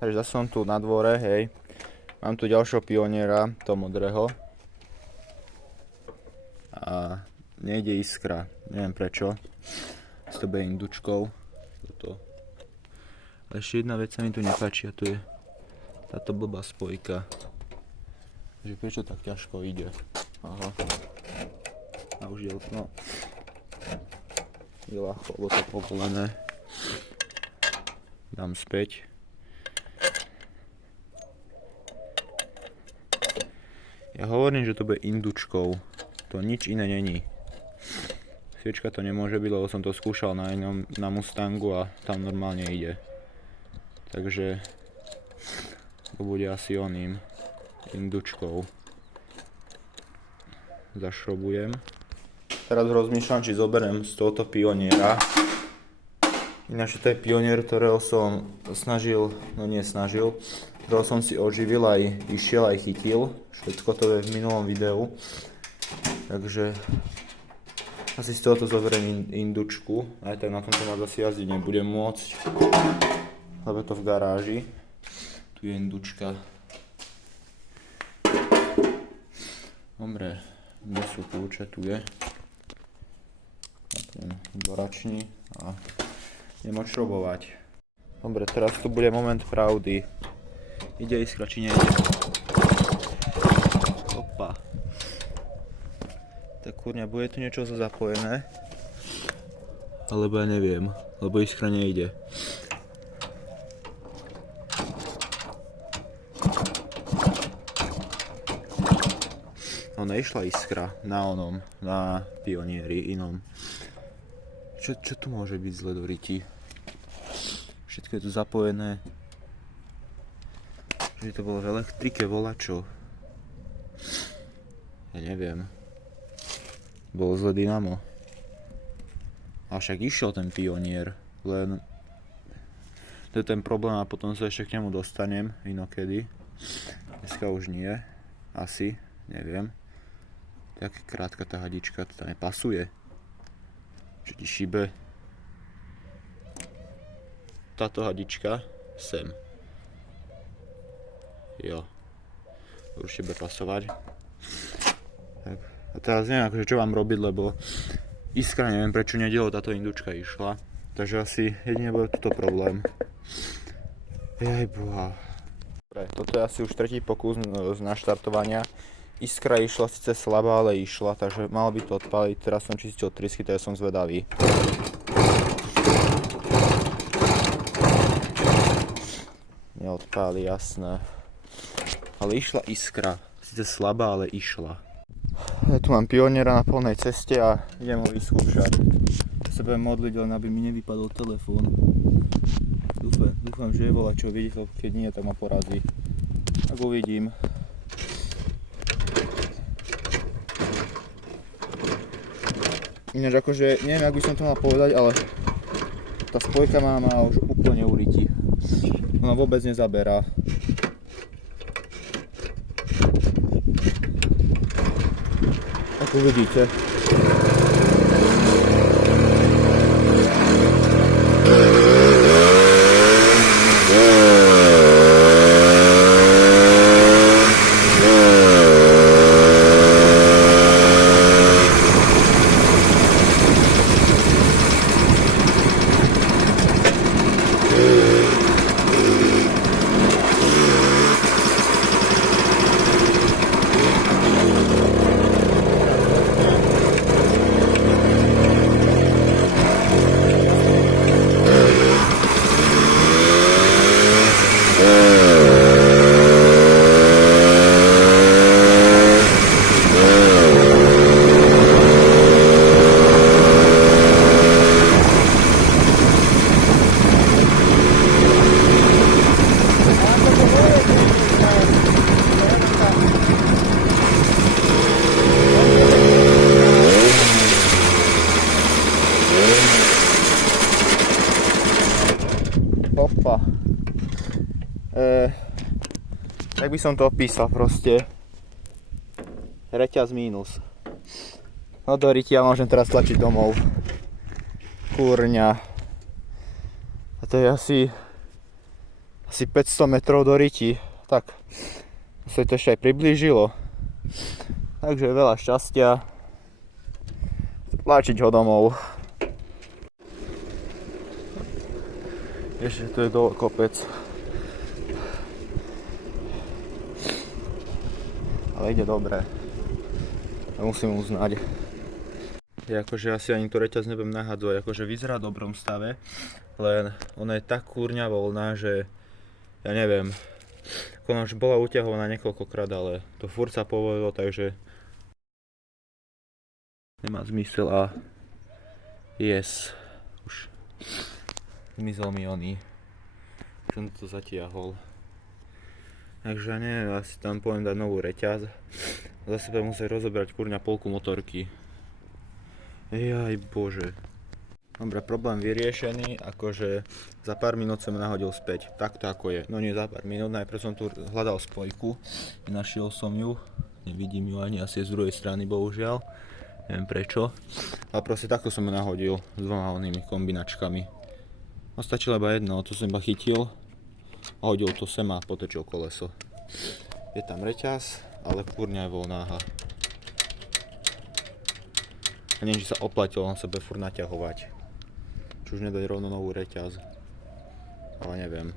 Takže zase som tu na dvore, hej. Mám tu ďalšieho pioniera, toho modrého. A nejde iskra, neviem prečo. Si to bude indučkou. Toto. Ale ešte jedna vec sa mi tu nepáči a to je táto blbá spojka. Že prečo tak ťažko ide. Aha. A už je, no. Je ľahko, lebo to povolené. Dám späť. Ja hovorím, že to bude indučkou. To nič iné není. Sviečka to nemôže byť, lebo som to skúšal na Mustangu a tam normálne ide. Takže to bude asi oným indučkou. Zašrobujem. Teraz rozmýšľam, či zoberiem z tohoto pioniera. Ináč to je pionier, ktorého som ktorého som si oživil, aj išiel, aj chytil. Všetko to je v minulom videu. Takže asi z tohoto zoberiem indučku. Aj tak na tomto ma zase jazdiť nebudem môcť, lebo je to v garáži. Tu je indučka. Dobre, kde sú kľúče? Tu je. Boračný a idem odšrobovať. Dobre, teraz tu bude moment pravdy. Ide iskra, či nejde? Opa. Tak kurňa, bude tu niečo zapojené? Alebo ja neviem, lebo iskra nejde. No nešla iskra na pionieri inom. Čo tu môže byť zle do ryti? Všetko je tu zapojené. Že to bolo v elektrike, volačo. Ja neviem. Bolo zle dynamo. A však išiel ten pionier. Len to je ten problém a potom sa ešte k nemu dostanem inokedy. Dneska už nie. Asi. Neviem. Taká krátka tá hadička, to tam nepasuje. Čo ti šíbe? Táto hadička sem. Jo. Určite bude pasovať. Tak. A teraz neviem akože čo mám robiť, lebo iskra neviem prečo nedielo táto indučka išla. Takže asi jedine bude tuto problém. Jaj boha. Dobre, toto je asi už tretí pokus z naštartovania. Iskra išla síce slabá, ale išla, takže malo by to odpáliť. Teraz som čistil trysky, takže som zvedavý. Neodpáli, jasné. Ale išla iskra. Síce slabá, ale išla. Ja tu mám pioniera na plnej ceste a idem ho vyskúšať. Ja sa budem modliť, len aby mi nevypadol telefón. Dúfam, že je volačo vidieť, lebo keď nie, tak ma porazí. Tak uvidím. Ináč akože, neviem, jak by som to mal povedať, ale tá spojka má už úplne uliti. Ona vôbec nezaberá. Ako vidíte. Opa. Tak by som to opísal proste. Reťaz mínus. No do ryti, ja môžem teraz tlačiť domov. Kurňa. A to je asi asi 500 metrov do Riti. Tak sa to ešte aj priblížilo. Takže veľa šťastia. Tlačiť ho domov. Ešte to je dole kopec. Ale ide dobre. Musím uznať. Ja akože asi ani to reťaz nebudem nahádzovať, akože vyzerá v dobrom stave, len ona je tak kúrňa voľná, že ja neviem, ona už bola uťahovaná niekoľkokrát, ale to furt sa povolilo, takže nemá zmysel a už zmizol mi oný, som to zatiahol. Takže ja neviem, asi tam poviem dať novú reťaz, zase budem musieť rozobrať kurňa polku motorky. Jaj bože. Dobre, problém vyriešený, akože za pár minút som nahodil späť, takto ako je. No nie za pár minút, najprv som tu hľadal spojku, nenašiel som ju, nevidím ju ani, asi z druhej strany bohužiaľ, neviem prečo. Ale proste takto som ju nahodil s dvoma onými kombinačkami. No stačilo iba jedno, to som iba chytil a hodil to sem a potočil koleso. Je tam reťaz, ale kurňa je voľnáha. A neviem, či sa oplatilo on sebe furt naťahovať. Či už nedať rovno novú reťaz. Ale neviem.